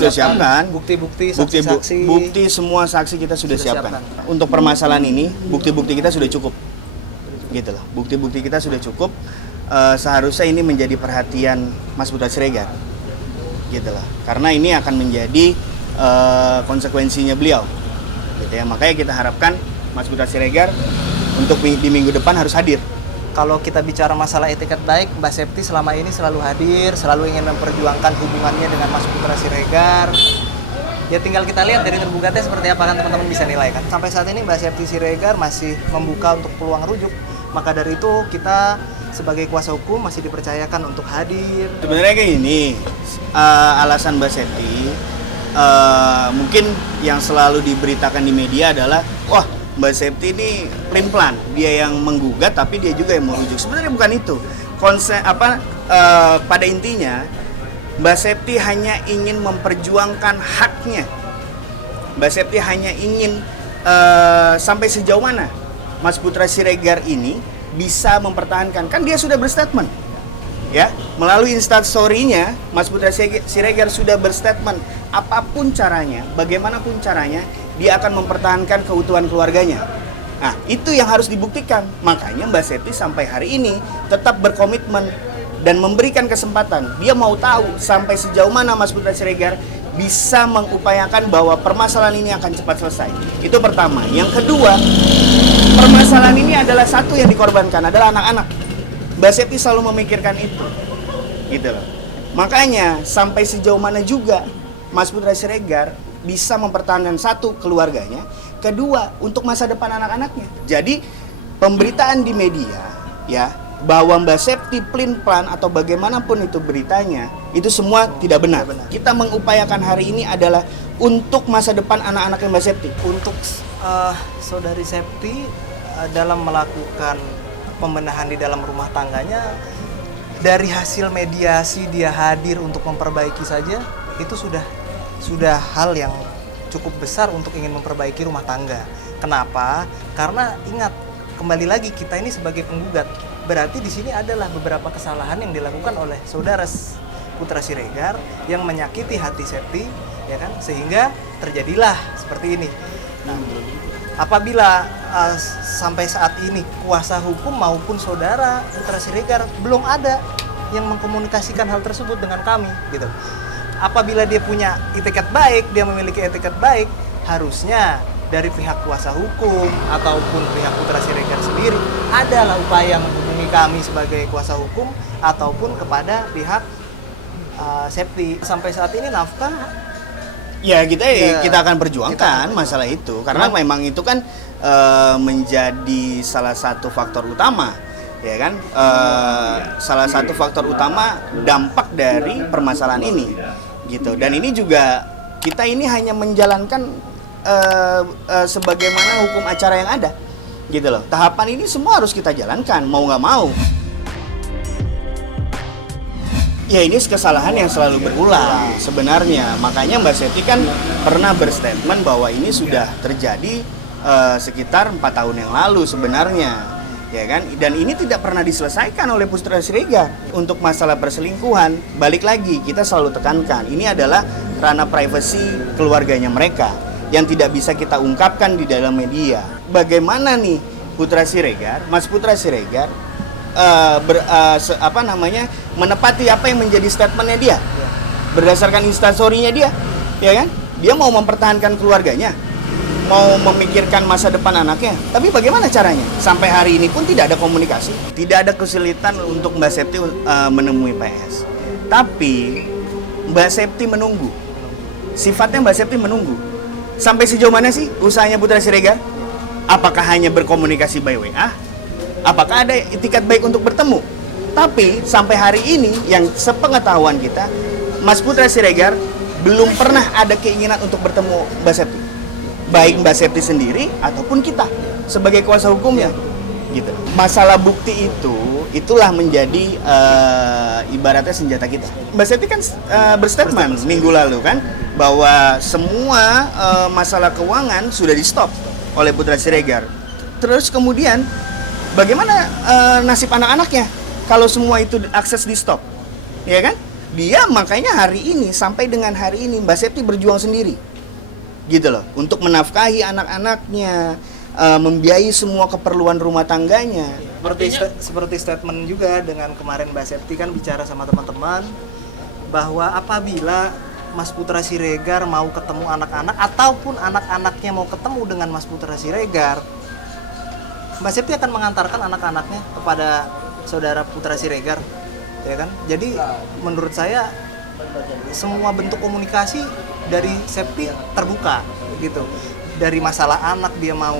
sudah siapkan. Bukti-bukti, Bukti saksi-saksi. bukti semua saksi kita sudah siapkan. Untuk permasalahan ini, bukti-bukti kita sudah cukup. Gitu loh. Bukti-bukti kita sudah cukup. Seharusnya ini menjadi perhatian Mas Putra Siregar. Gitu loh. Karena ini akan menjadi konsekuensinya beliau. Gitu ya. Makanya kita harapkan Mas Putra Siregar untuk di minggu depan harus hadir. Kalau kita bicara masalah etiket baik, Mbak Septi selama ini selalu hadir, selalu ingin memperjuangkan hubungannya dengan Mas Putra Siregar. Ya tinggal kita lihat dari tergugatnya seperti apa, kan teman-teman bisa nilai kan. Sampai saat ini Mbak Septi Siregar masih membuka untuk peluang rujuk. Maka dari itu kita sebagai kuasa hukum masih dipercayakan untuk hadir. Sebenarnya kayak gini, alasan Mbak Septi mungkin yang selalu diberitakan di media adalah, wah Mbak Septi ini pelin-pelan, dia yang menggugat tapi dia juga yang merujuk. Sebenarnya bukan itu. Pada intinya Mbak Septi hanya ingin memperjuangkan haknya. Mbak Septi hanya ingin sampai sejauh mana Mas Putra Siregar ini bisa mempertahankan. Kan dia sudah berstatement. Ya, melalui instastory-nya Mas Putra Siregar sudah berstatement apapun caranya, bagaimanapun caranya dia akan mempertahankan keutuhan keluarganya. Nah, itu yang harus dibuktikan. Makanya Mbak Septi sampai hari ini tetap berkomitmen dan memberikan kesempatan. Dia mau tahu sampai sejauh mana Mas Putra Siregar bisa mengupayakan bahwa permasalahan ini akan cepat selesai. Itu pertama. Yang kedua, permasalahan ini adalah satu yang dikorbankan adalah anak-anak. Mbak Septi selalu memikirkan itu. Gitu loh. Makanya sampai sejauh mana juga Mas Putra Siregar bisa mempertahankan satu, keluarganya, kedua, untuk masa depan anak-anaknya. Jadi pemberitaan di media ya bahwa Mbak Septi pelin-pelan atau bagaimanapun itu beritanya, itu semua tidak benar. Kita mengupayakan hari ini adalah untuk masa depan anak-anaknya Mbak Septi. Untuk saudari Septi dalam melakukan pembenahan di dalam rumah tangganya, dari hasil mediasi dia hadir untuk memperbaiki saja, itu sudah hal yang cukup besar untuk ingin memperbaiki rumah tangga. Kenapa? Karena ingat, kembali lagi kita ini sebagai penggugat. Berarti di sini adalah beberapa kesalahan yang dilakukan oleh saudara Putra Siregar yang menyakiti hati Septi, ya kan? Sehingga terjadilah seperti ini. Nah, apabila sampai saat ini kuasa hukum maupun saudara Putra Siregar belum ada yang mengkomunikasikan hal tersebut dengan kami, gitu. Apabila dia punya etiket baik, dia memiliki etiket baik, harusnya dari pihak kuasa hukum ataupun pihak Putra Siregar sendiri adalah upaya menghubungi kami sebagai kuasa hukum ataupun kepada pihak Septi. Sampai saat ini nafkah ya kita akan perjuangkan masalah itu karena memang itu kan menjadi salah satu faktor utama, ya kan, salah satu faktor utama dampak dari permasalahan ini. Gitu. Dan ini juga kita ini hanya menjalankan sebagaimana hukum acara yang ada, gitu loh. Tahapan ini semua harus kita jalankan, mau nggak mau. Ya ini kesalahan yang selalu berulang sebenarnya. Makanya Mbak Septi kan pernah berstatement bahwa ini sudah terjadi sekitar 4 tahun yang lalu sebenarnya. Ya kan, dan ini tidak pernah diselesaikan oleh Putra Siregar. Untuk masalah perselingkuhan, balik lagi kita selalu tekankan, ini adalah ranah privasi keluarganya mereka yang tidak bisa kita ungkapkan di dalam media. Bagaimana nih Putra Siregar, Mas Putra Siregar menepati apa yang menjadi statementnya dia berdasarkan instastory-nya dia, ya kan? Dia mau mempertahankan keluarganya, mau memikirkan masa depan anaknya. Tapi bagaimana caranya? Sampai hari ini pun tidak ada komunikasi. Tidak ada kesulitan untuk Mbak Septi menemui PS. Tapi Mbak Septi menunggu. Sifatnya Mbak Septi menunggu. Sampai sejauh mana sih usahanya Putra Siregar? Apakah hanya berkomunikasi by WA? Apakah ada itikat baik untuk bertemu? Tapi sampai hari ini yang sepengetahuan kita, Mas Putra Siregar belum pernah ada keinginan untuk bertemu Mbak Septi. Baik Mbak Septi sendiri ataupun kita sebagai kuasa hukumnya, gitu. Masalah bukti itulah menjadi ibaratnya senjata kita. Mbak Septi kan berstatement minggu lalu kan bahwa semua masalah keuangan sudah di stop oleh Putra Siregar. Terus kemudian bagaimana nasib anak-anaknya kalau semua itu akses di stop, ya kan? Dia makanya hari ini sampai dengan hari ini Mbak Septi berjuang sendiri, gitu loh, untuk menafkahi anak-anaknya, membiayai semua keperluan rumah tangganya. Seperti statement juga dengan kemarin Mbak Septi kan bicara sama teman-teman bahwa apabila Mas Putra Siregar mau ketemu anak-anak ataupun anak-anaknya mau ketemu dengan Mas Putra Siregar, Mbak Septi akan mengantarkan anak-anaknya kepada saudara Putra Siregar, ya kan? Jadi menurut saya semua bentuk komunikasi dari Septi terbuka gitu. Dari masalah anak dia mau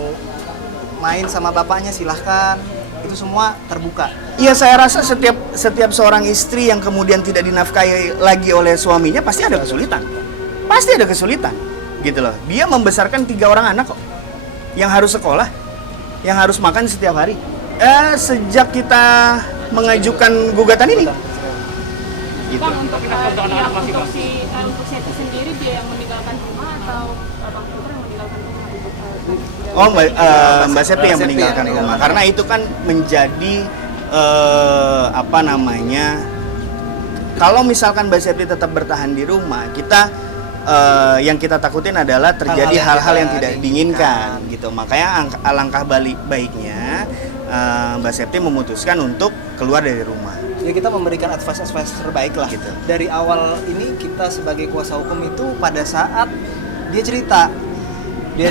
main sama bapaknya silahkan, itu semua terbuka. Iya, saya rasa setiap seorang istri yang kemudian tidak dinafkahi lagi oleh suaminya pasti ada kesulitan. Pasti ada kesulitan, gitu loh. Dia membesarkan 3 orang anak kok, yang harus sekolah, yang harus makan setiap hari. Sejak kita mengajukan gugatan ini, gitu. Bang, untuk Septi sendiri dia yang meninggalkan rumah atau Bang Putra yang meninggalkan rumah? Mbak Septi yang meninggalkan rumah, karena itu kan menjadi kalau misalkan Mbak Septi tetap bertahan di rumah, kita yang kita takutin adalah terjadi hal-hal yang tidak diinginkan gitu. Makanya alangkah baiknya Mbak Septi memutuskan untuk keluar dari rumah. Ya kita memberikan advice terbaik lah Gitu. Dari awal ini kita sebagai kuasa hukum itu pada saat dia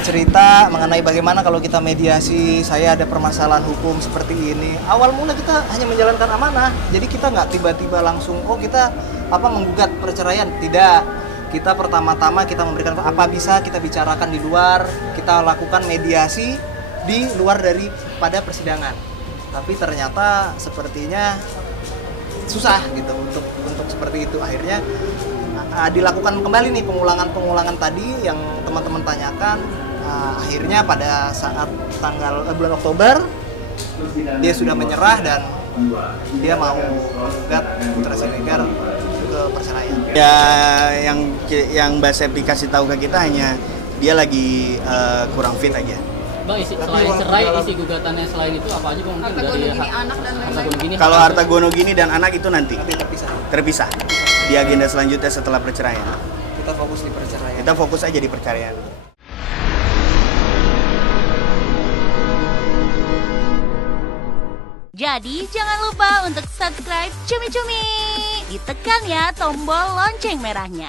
cerita mengenai bagaimana kalau kita mediasi, saya ada permasalahan hukum seperti ini. Awal mula kita hanya menjalankan amanah, jadi kita nggak tiba-tiba langsung kita menggugat perceraian. Tidak, kita pertama-tama kita memberikan apa bisa kita bicarakan di luar, kita lakukan mediasi di luar daripada persidangan. Tapi ternyata sepertinya susah gitu untuk seperti itu. Akhirnya dilakukan kembali nih pengulangan tadi yang teman-teman tanyakan. Akhirnya pada saat bulan Oktober dia sudah menyerah dan dia mau menggugat Putra Siregar ke perceraian. Ya, yang Mbak Septi kasih tahu ke kita hanya dia lagi kurang fit aja. Bang, selain cerai, isi gugatannya selain itu apa aja Bang? Mungkin Harta dari gono gini anak dan lain-lain. Kalau harta gono gini dan anak itu nanti Terpisah. di agenda selanjutnya setelah perceraian. Kita fokus di perceraian. Kita fokus aja di perceraian. Jadi jangan lupa untuk subscribe Cumi Cumi. Ditekan ya tombol lonceng merahnya.